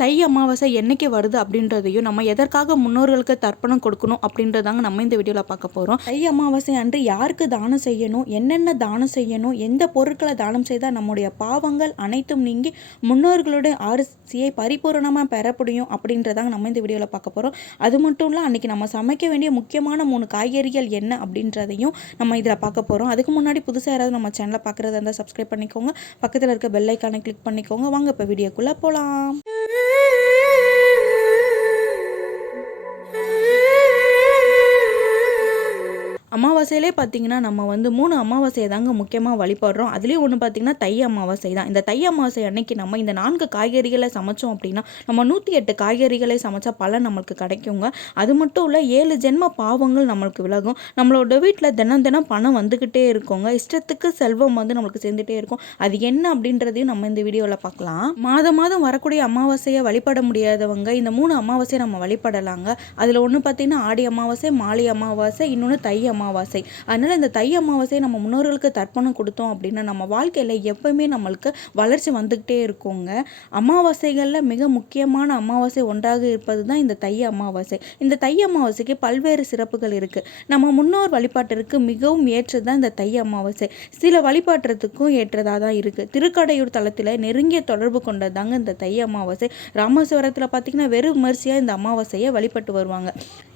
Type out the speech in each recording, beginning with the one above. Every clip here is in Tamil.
தை அமாவாசை என்னைக்கு வருது அப்படின்றதையும் நம்ம எதற்காக முன்னோர்களுக்கு தர்ப்பணம் கொடுக்கணும் அப்படின்றதாங்க நம்ம இந்த வீடியோவில் பார்க்க போகிறோம். தை அமாவாசை அன்று யாருக்கு தானம் செய்யணும், என்னென்ன தானம் செய்யணும், எந்த பொருட்களை தானம் செய்தால் நம்முடைய பாவங்கள் அனைத்தும் நீங்கி முன்னோர்களுடைய ஆசியை பரிபூரணமாக பெற முடியும் அப்படின்றதாங்க நம்ம இந்த வீடியோவில் பார்க்க போகிறோம். அது மட்டும் இல்லை, அன்றைக்கி நம்ம சமைக்க வேண்டிய முக்கியமான 3 காய்கறிகள் என்ன அப்படின்றதையும் நம்ம இதில் பார்க்க போகிறோம். அதுக்கு முன்னாடி புதுசாக யாராவது நம்ம சேனலை பார்க்குறதா இருந்தால் சப்ஸ்கிரைப் பண்ணிக்கோங்க, பக்கத்தில் இருக்க பெல் ஐக்கானை கிளிக் பண்ணிக்கோங்க. வாங்க இப்போ வீடியோக்குள்ளே போகலாம். அமாவாசையிலே பார்த்திங்கன்னா நம்ம 3 அமாவாசையை தாங்க முக்கியமாக வழிபடுறோம். அதுலேயும் ஒன்று பார்த்திங்கன்னா தை அமாவாசை தான். இந்த தை அமாவாசை அன்னைக்கு நம்ம இந்த 4 காய்கறிகளை சமைச்சோம் அப்படின்னா நம்ம 108 காய்கறிகளை சமைச்சா பலன் நம்மளுக்கு கிடைக்குங்க. அது மட்டும் இல்லை, 7 ஜென்ம பாவங்கள் நம்மளுக்கு விலகும். நம்மளோட வீட்டில் தினம் பணம் வந்துக்கிட்டே இருக்குங்க. இஷ்டத்துக்கு செல்வம் நம்மளுக்கு சேர்ந்துட்டே இருக்கும். அது என்ன அப்படின்றதையும் நம்ம இந்த வீடியோவில் பார்க்கலாம். மாதம் வரக்கூடிய அமாவாசையை வழிபட முடியாதவங்க இந்த 3 அமாவாசையை நம்ம வழிபடலாங்க. அதில் ஒன்று பார்த்திங்கன்னா ஆடி அமாவாசை, மாலை அமாவாசை, இன்னொன்று தை அமாவாசை. அதனால் இந்த தை அமாவாசையை நம்ம முன்னோர்களுக்கு தர்ப்பணம் கொடுத்தோம் அப்படின்னா நம்ம வாழ்க்கையில் எப்பவுமே நம்மளுக்கு வளர்ச்சி வந்துக்கிட்டே இருக்குங்க. அமாவாசைகளில் மிக முக்கியமான அமாவாசை ஒன்றாக இருப்பது தான் இந்த தை அமாவாசை. இந்த தை அமாவாசைக்கு பல்வேறு சிறப்புகள் இருக்குது. நம்ம முன்னோர் வழிபாட்டிற்கு மிகவும் ஏற்றது தான் இந்த தை அமாவாசை. சில வழிபாட்டுறதுக்கும் ஏற்றதாக தான் இருக்குது. திருக்கடையூர் தலத்தில் நெருங்கிய தொடர்பு கொண்டதாங்க இந்த தை அமாவாசை. ராமேஸ்வரத்தில் பார்த்திங்கன்னா வெறும் விமர்சையாக இந்த அமாவாசையை வழிபட்டு வருவாங்க.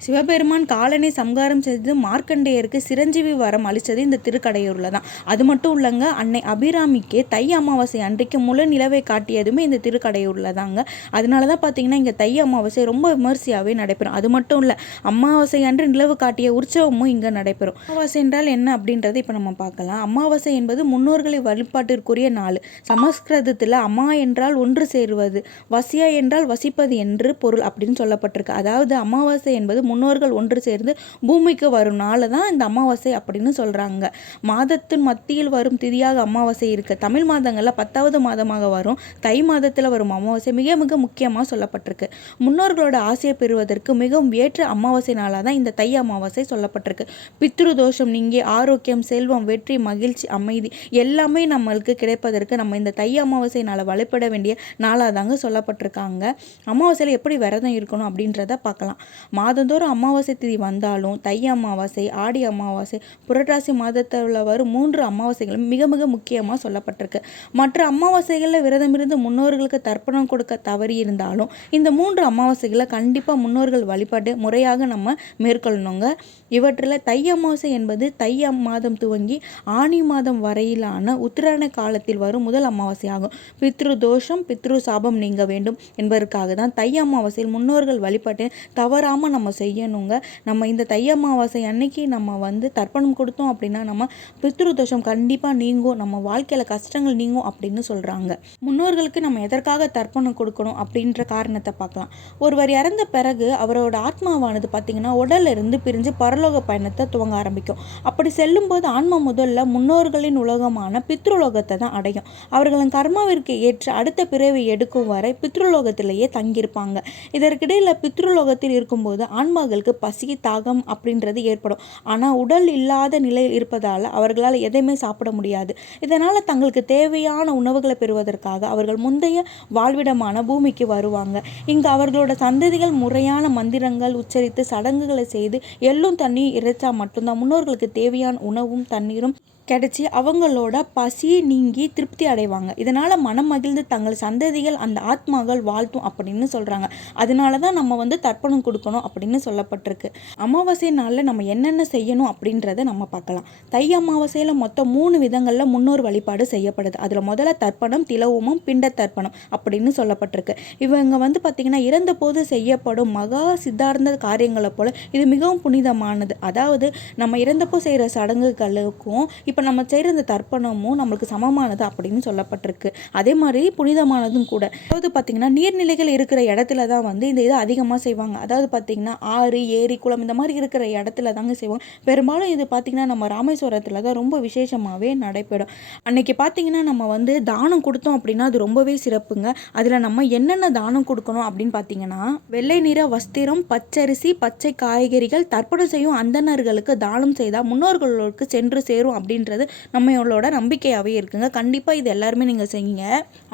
சிவபெருமான் காலனை சம்காரம் செய்து மார்க்கண்டேயருக்கு சிரஞ்சீவி வரம் அளித்தது இந்த திருக்கடையூரில் தான். அது மட்டும் இல்லைங்க, அன்னை அபிராமிக்கே தை அமாவாசை அன்றைக்கு முழு நிலவை காட்டியதுமே இந்த திருக்கடையூரில் தாங்க. அதனால தான் பார்த்தீங்கன்னா இங்கே தை அமாவாசை ரொம்ப விமர்சையாகவே நடைபெறும். அது மட்டும் இல்லை, அமாவாசை அன்று நிலவு காட்டிய உற்சவமும் இங்கே நடைபெறும். அமாவாசை என்றால் என்ன அப்படின்றத இப்போ நம்ம பார்க்கலாம். அமாவாசை என்பது முன்னோர்களை வழிபாட்டிற்குரிய நாள். சமஸ்கிருதத்தில் அம்மா என்றால் ஒன்று சேருவது, வசியா என்றால் வசிப்பது என்று பொருள் அப்படின்னு சொல்லப்பட்டிருக்கு. அதாவது அமாவாசை என்பது முன்னோர்கள் ஒன்று சேர்ந்து பூமிக்கு வரும் நாள் தான் இந்த அமாவாசை அப்படின்னு சொல்கிறாங்க. மாதத்தின் மத்தியில் வரும் திதியாக அமாவாசை இருக்குது. தமிழ் மாதங்களில் 10வது மாதமாக வரும் தை மாதத்தில் வரும் அமாவாசை மிக முக்கியமாக சொல்லப்பட்டிருக்கு. முன்னோர்களோட ஆசையை பெறுவதற்கு மிகவும் ஏற்ற அமாவாசை நாளாக தான் இந்த தை அமாவாசை சொல்லப்பட்டிருக்கு. பித்ரு தோஷம் நீங்கி ஆரோக்கியம், செல்வம், வெற்றி, மகிழ்ச்சி, அமைதி எல்லாமே நம்மளுக்கு கிடைப்பதற்கு நம்ம இந்த தை அமாவாசை நாளை வழிபட வேண்டிய நாளாக தாங்க சொல்லப்பட்டிருக்காங்க. அமாவாசையில் எப்படி விரதம் இருக்கணும் அப்படின்றத பார்க்கலாம். மாதந்தோறும் அமாவாசை திதி வந்தாலும் தை அமாவாசை, ஆடி அமாவாசை, புரட்டாசி மாதத்தில் வரும் 3 அமாவாசைகளும் மிக முக்கியமாக சொல்லப்பட்டிருக்கு. மற்ற அமாவாசைகளில் விரதம் இருந்து முன்னோர்களுக்கு தர்ப்பணம் கொடுக்க தவறி இருந்தாலும் இந்த 3 அமாவாசைகளை கண்டிப்பாக முன்னோர்கள் வழிபாடு முறையாக நம்ம மேற்கொள்ளணுங்க. இவற்றில் தை அமாவாசை என்பது தை மாதம் துவங்கி ஆனி மாதம் வரையிலான உத்திராயண காலத்தில் வரும் முதல் அமாவாசை ஆகும். பித்ரு தோஷம், பித்ரு சாபம் நீங்க வேண்டும் என்பதற்காக தான் தை அமாவாசையில் முன்னோர்கள் வழிபாட்டை தவறாமல் நம்ம செய்யணுங்க. நம்ம இந்த தை அமாவாசை அன்னைக்கு நம்ம தர்ப்பணம் கொடுத்தோம் அப்படின்னா நம்ம பித்ரு தோஷம் கண்டிப்பாக நீங்கும், நம்ம வாழ்க்கையில் கஷ்டங்கள் நீங்கும் அப்படின்னு சொல்கிறாங்க. முன்னோர்களுக்கு நம்ம எதற்காக தர்ப்பணம் கொடுக்கணும் அப்படின்ற காரணத்தை பார்க்கலாம். ஒருவர் இறந்த பிறகு அவரோட ஆத்மாவானது பார்த்திங்கன்னா உடல்ல இருந்து பிரிஞ்சு பரலோக பயணத்தை துவங்க ஆரம்பிக்கும். அப்படி செல்லும்போது ஆன்மா முதல்ல முன்னோர்களின் உலகமான பித்ருலோகத்தை தான் அடையும். அவர்களின் கர்மாவிற்கு ஏற்ற அடுத்த பிறவி எடுக்கும் வரை பித்ருலோகத்திலேயே தங்கியிருப்பாங்க. இதற்கிடையில் பித்ருலோகத்தில் இருக்கும்போது ஆன்மாக்களுக்கு பசி, தாகம் அப்படின்றது ஏற்படும். ஆனால் உடல் இல்லாத நிலையில் இருப்பதால் அவர்களால் எதையுமே சாப்பிட முடியாது. இதனால் தங்களுக்கு தேவையான உணவுகளை பெறுவதற்காக அவர்கள் முந்தைய வாழ்விடமான பூமிக்கு வருவாங்க. இங்கு அவர்களோட சந்ததிகள் முறையான மந்திரங்கள் உச்சரித்து சடங்குகளை செய்து எள்ளும் தண்ணியும் இறைச்சா மட்டும்தான் முன்னோர்களுக்கு தேவையான உணவும் தண்ணீரும் கிடைச்சி அவங்களோட பசியை நீங்கி திருப்தி அடைவாங்க. இதனால் மனம் மகிழ்ந்து தங்கள் சந்ததிகள் அந்த ஆத்மாக்கள் வாழ்த்தும் அப்படின்னு சொல்கிறாங்க. அதனால தான் நம்ம தர்ப்பணம் கொடுக்கணும் அப்படின்னு சொல்லப்பட்டிருக்கு. அமாவாசை நாளில் நம்ம என்னென்ன செய்யணும் அப்படின்றத நம்ம பார்க்கலாம். தை அமாவாசையில் மொத்தம் 3 விதங்களில் முன்னோர் வழிபாடு செய்யப்படுது. அதில் முதல்ல தர்ப்பணம், திலோமம், பிண்ட தர்ப்பணம் அப்படின்னு சொல்லப்பட்டிருக்கு. இவங்க பார்த்திங்கன்னா இறந்த போது செய்யப்படும் மகா சித்தார்த்த காரியங்களை போல இது மிகவும் புனிதமானது. அதாவது நம்ம இறந்தப்போ செய்கிற சடங்குகளுக்கும் இப்போ நம்ம செய்கிற இந்த தர்ப்பணமும் நம்மளுக்கு சமமானது அப்படின்னு சொல்லப்பட்டிருக்கு. அதே மாதிரி புனிதமானதும் கூட. அதாவது பார்த்திங்கன்னா நீர்நிலைகள் இருக்கிற இடத்துல தான் இந்த இதை அதிகமாக செய்வாங்க. அதாவது பார்த்திங்கன்னா ஆறு, ஏரி, குளம் இந்த மாதிரி இருக்கிற இடத்துல தாங்க செய்வாங்க. பெரும்பாலும் இது பார்த்திங்கன்னா நம்ம ராமேஸ்வரத்தில் தான் ரொம்ப விசேஷமாகவே நடைபெறும். அன்னைக்கு பார்த்திங்கன்னா நம்ம தானம் கொடுத்தோம் அப்படின்னா அது ரொம்பவே சிறப்புங்க. அதில் நம்ம என்னென்ன தானம் கொடுக்கணும் அப்படின்னு பார்த்திங்கன்னா வெள்ளை நிற வஸ்திரம், பச்சரிசி, பச்சை காய்கறிகள் தர்ப்பணம் செய்யும் அந்தணர்களுக்கு தானம் செய்தால் முன்னோர்களுக்கு சென்று சேரும் அப்படின்னு அப்படின்றது நம்மளோட நம்பிக்கையாகவே இருக்குங்க. கண்டிப்பாக இது எல்லாருமே நீங்கள் செய்யுங்க.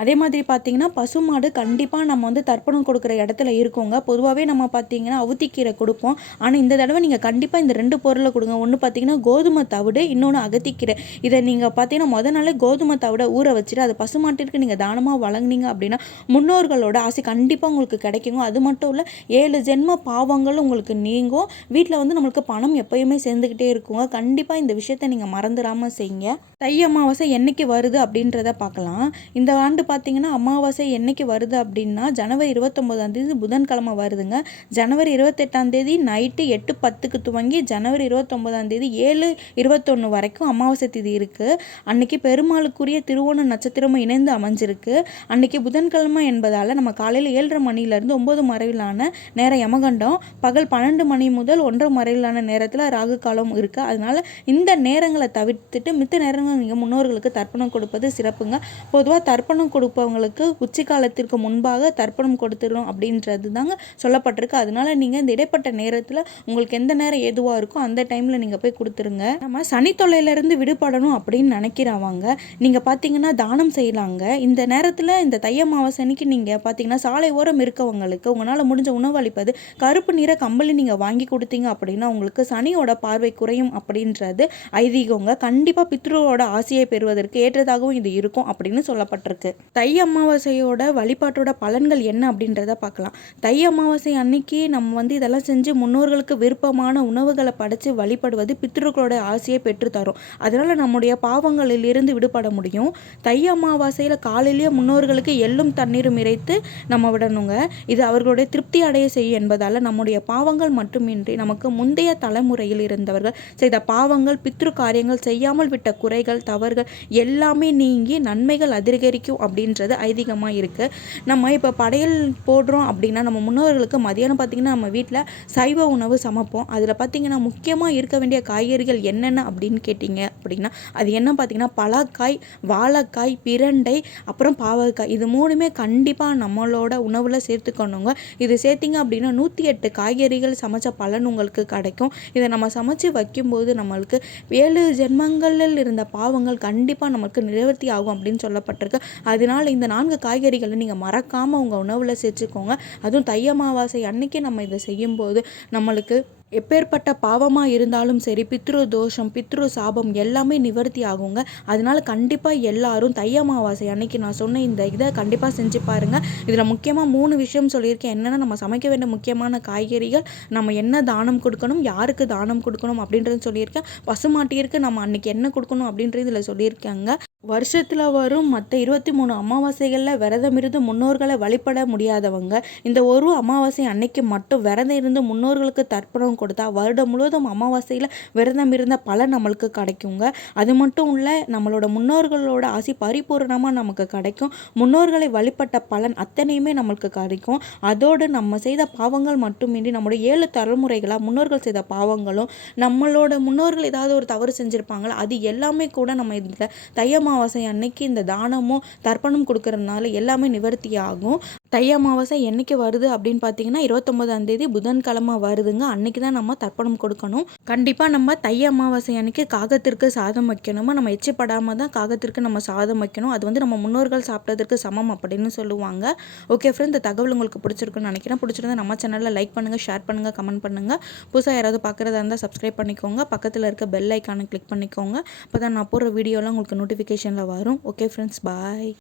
அதே மாதிரி பார்த்தீங்கன்னா பசுமாடு கண்டிப்பாக நம்ம வந்து தர்ப்பணம் கொடுக்குற இடத்துல இருக்கோங்க. பொதுவாகவே நம்ம பார்த்தீங்கன்னா அவுத்திக்கீரை கொடுப்போம். ஆனால் இந்த தடவை நீங்கள் கண்டிப்பாக இந்த 2 பொருளை கொடுங்க. ஒன்று பார்த்தீங்கன்னா கோதுமை தவிடு, இன்னொன்று அகத்திக்கீரை. இதை நீங்கள் பார்த்தீங்கன்னா நாளே கோதுமை தவிட ஊற வச்சுட்டு அதை பசுமாட்டிற்கு நீங்கள் தானமாக வழங்குனீங்க அப்படின்னா முன்னோர்களோட ஆசை கண்டிப்பாக உங்களுக்கு கிடைக்குங்க. அது மட்டும் இல்லை 7 ஜென்ம பாவங்கள் உங்களுக்கு நீங்கும். வீட்டில் வந்து நம்மளுக்கு பணம் எப்பயுமே சேர்ந்துக்கிட்டே இருக்குங்க. கண்டிப்பாக இந்த விஷயத்தை நீங்கள் மறந்துடாமல் செய்யுங்க. தை அமாவாசை என்னைக்கு வருது அப்படின்றத பார்க்கலாம். இந்த ஆண்டு பார்த்தீங்கன்னா அமாவாசை என்னைக்கு வருது அப்படின்னா ஜனவரி 29 புதன்கிழமை வருதுங்க. ஜனவரி 28 நைட்டு 8:10க்கு துவங்கி ஜனவரி 29 7:21 வரைக்கும் அமாவாசை திதி இருக்குது. அன்னைக்கு பெருமாளுக்குரிய திருவோண நட்சத்திரமும் இணைந்து அமைஞ்சிருக்கு. அன்னைக்கு புதன்கிழமை என்பதால் நம்ம காலையில் 7:30 மணிலேருந்து 9 வரையிலான நேரம் யமகண்டம், பகல் 12 மணி முதல் 1:30 வரையிலான நேரத்தில் ராகு காலம் இருக்குது. அதனால இந்த நேரங்களை தவிர்த்துட்டு மித்த நேரங்கள் நீங்கள் முன்னோர்களுக்கு தர்ப்பணம் கொடுப்பது சிறப்புங்க. பொதுவாக தர்ப்பணம் கொடுப்பவங்களுக்கு உச்சி காலத்திற்கு முன்பாக தர்ப்பணம் கொடுத்துடும் அப்படின்றது தாங்க சொல்லப்பட்டிருக்கு. அதனால நீங்கள் இந்த இடைப்பட்ட நேரத்தில் உங்களுக்கு எந்த நேரம் எதுவாக இருக்கோ அந்த டைமில் நீங்கள் போய் கொடுத்துருங்க. நம்ம சனி தொல்லையிலேருந்து விடுபடணும் அப்படின்னு நினைக்கிறவங்க நீங்கள் பார்த்தீங்கன்னா தானம் செய்யலாங்க. இந்த நேரத்தில் இந்த தை அமாவாசை அன்னைக்கு நீங்கள் பார்த்தீங்கன்னா சாலை ஓரம் இருக்கவங்களுக்கு உங்களால் முடிஞ்ச உணவு அளிப்பது, கருப்பு நிற கம்பளி நீங்கள் வாங்கி கொடுத்தீங்க அப்படின்னா உங்களுக்கு சனியோட பார்வை குறையும் அப்படின்றது ஐதீகங்க. கண்டிப்பாக பித்ருவோட ஆசையை பெறுவதற்கு ஏற்றதாகவும் இது இருக்கும் அப்படின்னு சொல்லப்பட்டிருக்கு. தை அமாவாசையோட வழிபாட்டோட பலன்கள் என்ன அப்படின்றத பார்க்கலாம். தை அமாவாசை அன்னைக்கு நம்ம வந்து இதெல்லாம் செஞ்சு முன்னோர்களுக்கு விருப்பமான உணவுகளை படைச்சு வழிபடுவது பித்ருக்களோட ஆசையை பெற்றுத்தரும். அதனால நம்முடைய பாவங்களில் இருந்து விடுபட முடியும். தை அமாவாசையில் காலையிலேயே முன்னோர்களுக்கு எள்ளும் தண்ணீரும் இறைத்து நம்ம விடணுங்க. இது அவர்களுடைய திருப்தி அடைய செய்யும் என்பதால் நம்முடைய பாவங்கள் மட்டுமின்றி நமக்கு முந்தைய தலைமுறையில் இருந்தவர்கள் செய்த பாவங்கள், பித்ரு காரியங்கள், செய்யாமல் விட்ட குறைகள், தவறுகள் எல்லாமே நீங்கி நன்மைகள் அதிகரிக்கும் அப்படின்றது ஐதீகமாக இருக்குது. நம்ம இப்போ படையல் போடுறோம் அப்படின்னா நம்ம முன்னோர்களுக்கு மதியானம் பார்த்திங்கன்னா நம்ம வீட்டில் சைவ உணவு சமைப்போம். அதில் பார்த்திங்கன்னா முக்கியமாக இருக்க வேண்டிய காய்கறிகள் என்னென்ன அப்படின்னு கேட்டிங்க அப்படின்னா அது என்ன பார்த்திங்கன்னா பலாக்காய், வாழைக்காய், பிரண்டை, அப்புறம் பாவக்காய். இது 3மே கண்டிப்பாக நம்மளோட உணவில் சேர்த்துக்கணுங்க. இது சேர்த்திங்க அப்படின்னா 108 காய்கறிகள் சமைச்ச பலன் உங்களுக்கு கிடைக்கும். இதை நம்ம சமைச்சு வைக்கும்போது நம்மளுக்கு 7 ஜென்மங்களில் இருந்த பாவங்கள் கண்டிப்பாக நமக்கு நிவர்த்தி ஆகும் அப்படின்னு சொல்லப்பட்டிருக்கு. அதனால இந்த 4 காய்கறிகளை நீங்கள் மறக்காமல் உங்கள் உணவில் சேர்த்துக்கோங்க. அதுவும் தை அமாவாசை அன்னைக்கு நம்ம இதை செய்யும்போது நம்மளுக்கு எப்பேற்பட்ட பாவமாக இருந்தாலும் சரி, பித்ரு தோஷம், பித்ரு சாபம் எல்லாமே நிவர்த்தி ஆகுங்க. அதனால கண்டிப்பாக எல்லாரும் தை அமாவாசை அன்னைக்கு நான் சொன்ன இந்த இதை கண்டிப்பாக செஞ்சு பாருங்கள். இதில் முக்கியமாக 3 விஷயம் சொல்லியிருக்கேன். என்னென்னா நம்ம சமைக்க வேண்டிய முக்கியமான காய்கறிகள், நம்ம என்ன தானம் கொடுக்கணும், யாருக்கு தானம் கொடுக்கணும் அப்படின்றது சொல்லியிருக்கேன். பசுமாட்டிற்கு நம்ம அன்னைக்கு என்ன கொடுக்கணும் அப்படின்றது இதில் சொல்லியிருக்காங்க. வருஷத்தில் வரும் மற்ற 23 அமாவாசைகளில் விரதம் இருந்து முன்னோர்களை வழிபட முடியாதவங்க இந்த ஒரு அமாவாசை அன்னைக்கு மட்டும் விரதம் இருந்து முன்னோர்களுக்கு தர்ப்பணம் கொடுத்தா வருடம் முழுவதும் அமாவாசையில் விரதம் இருந்த பலன் நம்மளுக்கு கிடைக்குங்க. அது மட்டும் இல்லை, நம்மளோட முன்னோர்களோட ஆசி பரிபூர்ணமாக நமக்கு கிடைக்கும். முன்னோர்களை வழிபட்ட பலன் அத்தனையுமே நம்மளுக்கு கிடைக்கும். அதோடு நம்ம செய்த பாவங்கள் மட்டுமின்றி நம்முடைய 7 தலைமுறைகளாக முன்னோர்கள் செய்த பாவங்களும், நம்மளோட முன்னோர்கள் ஏதாவது ஒரு தவறு செஞ்சுருப்பாங்களா அது எல்லாமே கூட நம்ம இதில் தை அமாவாசை அன்னைக்கு இந்த தானமும் தர்ப்பணம் கொடுக்கறதுனால எல்லாமே நிவர்த்தி ஆகும். தை அமாவாசை என்னைக்கு வருது அப்படின்னு பார்த்தீங்கன்னா 29 புதன்கிழமை வருதுங்க. அன்னைக்கு தான் நம்ம தர்ப்பணம் கொடுக்கணும். கண்டிப்பாக நம்ம தை அமாவாசை அன்னைக்கு காகத்திற்கு சாதம் வைக்கணுமா, நம்ம எச்சப்படாமல் தான் காகத்திற்கு நம்ம சாதம் வைக்கணும். அது வந்து நம்ம முன்னோர்கள் சாப்பிட்டதற்கு சமம் அப்படின்னு சொல்லுவாங்க. ஓகே ஃப்ரெண்ட், இந்த தகவல் உங்களுக்கு பிடிச்சிருக்குன்னு நினைக்கிறேன். பிடிச்சிருந்தா நம்ம சேனலில் லைக் பண்ணுங்கள், ஷேர் பண்ணுங்கள், கமெண்ட் பண்ணுங்கள். புதுசாக யாராவது பார்க்குறதா இருந்தால் சப்ஸ்கிரைப் பண்ணிக்கோங்க. பக்கத்தில் இருக்க பெல் ஐக்கானை கிளிக் பண்ணிக்கோங்க. அப்போ தான் நான் போடுற வீடியோலாம் உங்களுக்கு நோட்டிஃபிகேஷனில் வரும். ஓகே ஃப்ரெண்ட்ஸ், பாய்.